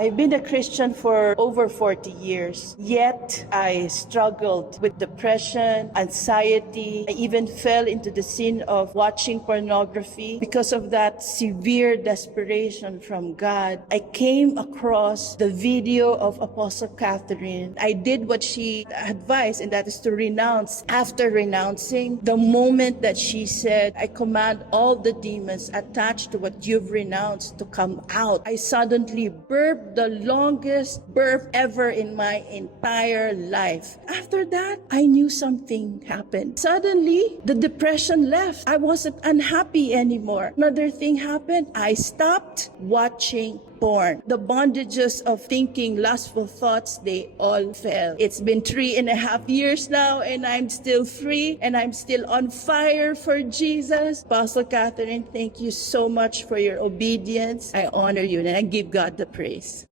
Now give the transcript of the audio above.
I've been a Christian for over 40 years, yet I struggled with depression, anxiety. I even fell into the sin of watching pornography. Because of that severe desperation from God, I came across the video of Apostle Catherine. I did what she advised, and that is to renounce. After renouncing, the moment that she said, I command all the demons attached to what you've renounced to come out, I suddenly burped the longest burp ever in my entire life. After that, I knew something happened. Suddenly, the depression left. I wasn't unhappy anymore. Another thing happened. I stopped watching porn. The bondages of thinking lustful thoughts, they all fell. It's been 3.5 years now, and I'm still free, and I'm still on fire for Jesus. Apostle Catherine, thank you so much for your obedience. I honor you, and I give God the praise.